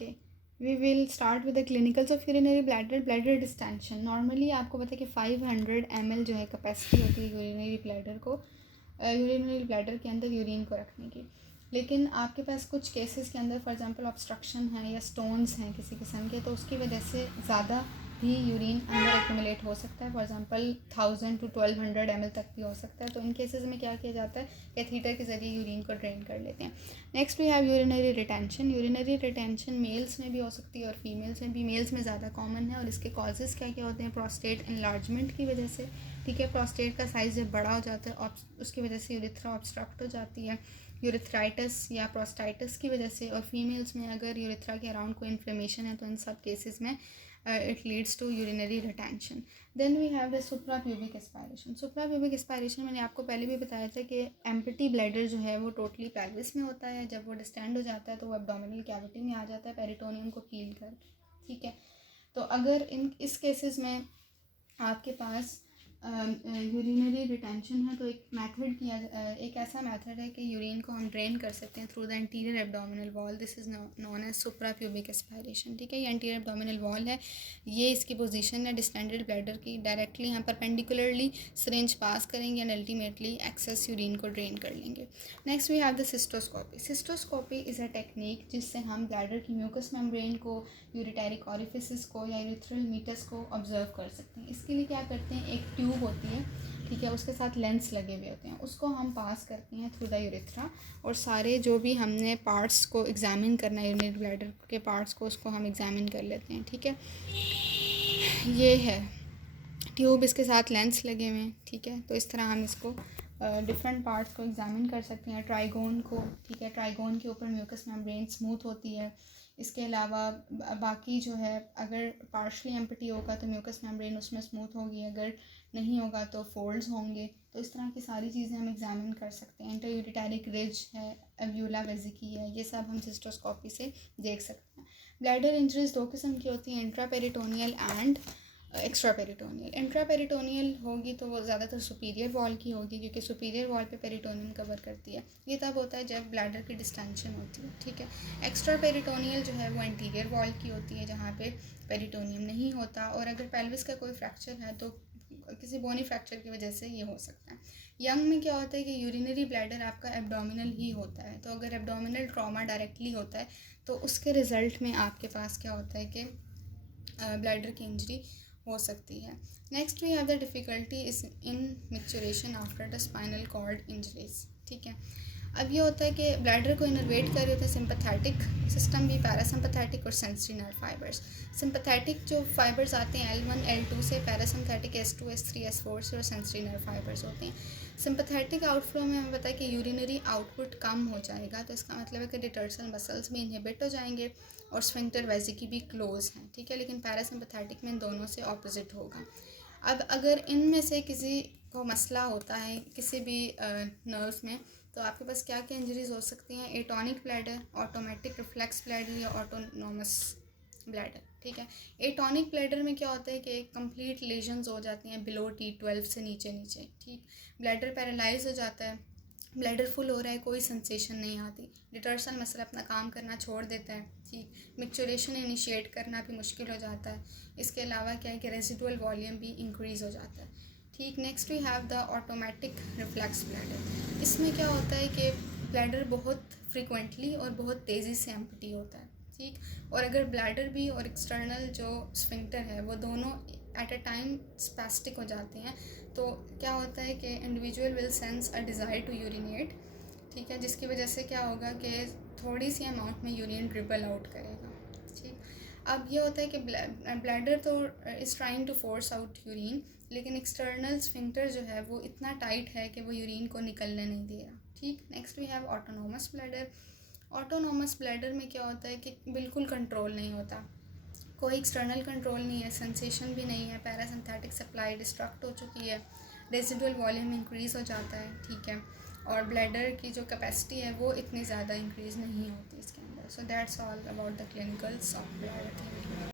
Okay, we will start with the clinicals of urinary bladder distension. Normally आपको पता है कि 500 ml जो है कैपेसिटी होती है यूरिनरी ब्लैडर के अंदर यूरिन को रखने की। लेकिन आपके पास कुछ केसेस के अंदर फॉर एग्जांपल ऑब्स्ट्रक्शन है या स्टोन्स हैं किसी किस्म के, तो उसकी वजह से ज़्यादा भी यूरिन अंदर एक्यूमुलेट हो सकता है। फॉर एग्जांपल 1000 to 1200 ml तक भी हो सकता है। तो इन केसेस में क्या किया जाता है, कैथीटर के ज़रिए यूरिन को ड्रेन कर लेते हैं। Next we have urinary retention. Urinary retention males में भी हो सकती है और फीमेल्स में भी। मेल्स में ज़्यादा कॉमन है और इसके कॉजेज़ क्या क्या होते हैं, प्रोस्टेट इनलार्जमेंट की वजह से, ठीक है, प्रोस्टेट का साइज़ जब बड़ा हो जाता है उसकी वजह से यूरिथ्रा ऑब्स्ट्रक्ट हो जाती है, यूरिथ्राइटिस या प्रोस्टाइटिस की वजह से। और फीमेल्स में अगर यूरिथ्रा के अराउंड कोई इन्फ्लेमेशन है तो इन सब केसेस में it leads to urinary retention. Then we have the suprapubic aspiration. Suprapubic aspiration मैंने आपको पहले भी बताया था कि एम्प्टी ब्लैडर जो है वो टोटली पेल्विस में होता है। जब वो डिस्टेंड हो जाता है तो वो एब्डोमिनल कैविटी में आ जाता है पेरिटोनियम को हील कर, ठीक है। तो अगर इस केसेस में आपके पास यूरिनरी रिटेंशन है तो एक ऐसा मेथड है कि यूरिन को हम ड्रेन कर सकते हैं through the anterior abdominal wall. This is known as suprapubic aspiration, ठीक है। ये एंटीरियर एब्डोमिनल वॉल है, ये इसकी पोजीशन है डिस्टेंडेड ब्लैडर की। डायरेक्टली हम परपेंडिकुलरली सिरिंज पास करेंगे एंड अल्टीमेटली एक्सेस यूरिन को ड्रेन कर लेंगे। Next we have the cystoscopy. Cystoscopy is a technique जिससे हम ब्लैडर की म्यूकस मेम्ब्रेन को, यूरिटैरिक ऑरिफिसेस को या यूरिथ्रल मीटस को ऑब्जर्व कर सकते हैं। इसके लिए क्या करते हैं, एक ट्यूब होती है, ठीक है, उसके साथ लेंस लगे हुए होते हैं, उसको हम पास करते हैं थ्रू द यूरिथ्रा और सारे जो भी हमने पार्ट्स को एग्जामिन करना है यूरिनरी ब्लैडर के पार्ट्स को, उसको हम एग्जामिन कर लेते हैं, ठीक है। ये है ट्यूब, इसके साथ लेंस लगे हुए हैं, ठीक है। तो इस तरह हम इसको डिफरेंट पार्ट्स को एग्जामिन कर सकते हैं। ट्राइगोन को, ठीक है, ट्राइगोन के ऊपर म्यूकस मेम्ब्रेन स्मूथ होती है। इसके अलावा बाकी जो है, अगर पार्शली एम्प्टी होगा तो म्यूकस मेम्ब्रेन उसमें स्मूथ होगी, अगर नहीं होगा तो फोल्ड्स होंगे। तो इस तरह की सारी चीज़ें हम एग्जामिन कर सकते हैं। इंटरयूरिटैरिक रिज है, एव्यूला वेजिकी है, ये सब हम सिस्टोस्कोपी से देख सकते हैं। ब्लैडर इंजरीज दो किस्म की होती हैं, intraperitoneal and extra peritoneal. Intra peritoneal होगी तो वो ज़्यादातर सुपीरियर वॉल की होगी, क्योंकि सुपीरियर वॉल पे पेरिटोनियम कवर करती है। ये तब होता है जब ब्लैडर की डिस्टेंशन होती है, ठीक है। एक्स्ट्रा पेरिटोनियल जो है वो एंटीरियर वॉल की होती है, जहाँ पे पेरिटोनियम नहीं होता। और अगर पेल्विस का कोई फ्रैक्चर है तो किसी बोनी फ्रैक्चर की वजह से ये हो सकता है। यंग में क्या होता है कि यूरिनरी ब्लैडर आपका एब्डोमिनल ही होता है, तो अगर एब्डोमिनल ट्रॉमा डायरेक्टली होता है तो उसके रिज़ल्ट में आपके पास क्या होता है कि ब्लैडर की इंजरी हो सकती है। Next we have the difficulty is in micturition after the spinal cord injuries, ठीक है। अब ये होता है कि ब्लैडर को इनर्वेट कर रहे होते हैं सिंपैथेटिक सिस्टम भी, पैरासिम्पैथेटिक और सेंसरी नर्व फाइबर्स। सिंपैथेटिक जो फाइबर्स आते हैं L1 L2 से, पैरासिम्पैथेटिक S2 S3 S4 से, और सेंसरी नर्व फाइबर्स होते हैं। सिंपैथेटिक आउटफ्लो में हमें पता है कि यूरिनरी आउटपुट कम हो जाएगा, तो इसका मतलब है कि डिटर्सल मसल्स भी इनहिबिट हो जाएंगे और स्फिंक्टर वेजिकी भी क्लोज हैं, ठीक है। लेकिन पैरासिम्पैथेटिक में इन दोनों से ऑपोजिट होगा। अब अगर इनमें से किसी को मसला होता है किसी भी नर्व्स में, तो आपके पास क्या क्या इंजरीज हो सकती हैं, atonic bladder, automatic reflex bladder या ऑटोनोमस ब्लैडर, ठीक है। एटॉनिक ब्लैडर में क्या होता है कि कंप्लीट लेजन्स हो जाती हैं बिलो T12 से नीचे नीचे, ठीक। ब्लैडर पैरालाइज हो जाता है, ब्लैडर फुल हो रहा है, कोई सेंसेशन नहीं आती, डिटर्सल मसल अपना काम करना छोड़ देता है, ठीक। मिक्चुरेशन इनिशिएट करना भी मुश्किल हो जाता है। इसके अलावा क्या है कि रेजिडुअल वॉल्यूम भी इंक्रीज़ हो जाता है, ठीक। Next we have the automatic reflex bladder. इसमें क्या होता है कि ब्लैडर बहुत फ्रिक्वेंटली और बहुत तेज़ी से एम्प्टी होता है, ठीक। और अगर ब्लैडर भी और एक्सटर्नल जो स्फिंक्टर है वो दोनों एट अ टाइम स्पैस्टिक हो जाते हैं, तो क्या होता है कि individual will sense a desire to urinate, ठीक है, जिसकी वजह से क्या होगा कि थोड़ी सी अमाउंट में यूरिन ड्रिबल आउट करेगा, ठीक। अब ये होता है कि ब्लैडर तो is trying to force out urine, लेकिन एक्सटर्नल स्फिंक्टर जो है वो इतना टाइट है कि वो यूरिन को निकलने नहीं दे रहा, ठीक। Next we have autonomous bladder. Autonomous bladder में क्या होता है कि बिल्कुल कंट्रोल नहीं होता, कोई एक्सटर्नल कंट्रोल नहीं है, सेंसेशन भी नहीं है, पैरासिम्पैथेटिक सप्लाई डिस्ट्रक्ट हो चुकी है, रेजिडुअल वॉल्यूम इंक्रीज़ हो जाता है, ठीक है। और ब्लैडर की जो कैपेसिटी है वो इतनी ज़्यादा इंक्रीज़ नहीं होती इसके अंदर। So that's all about the clinicals of bladder.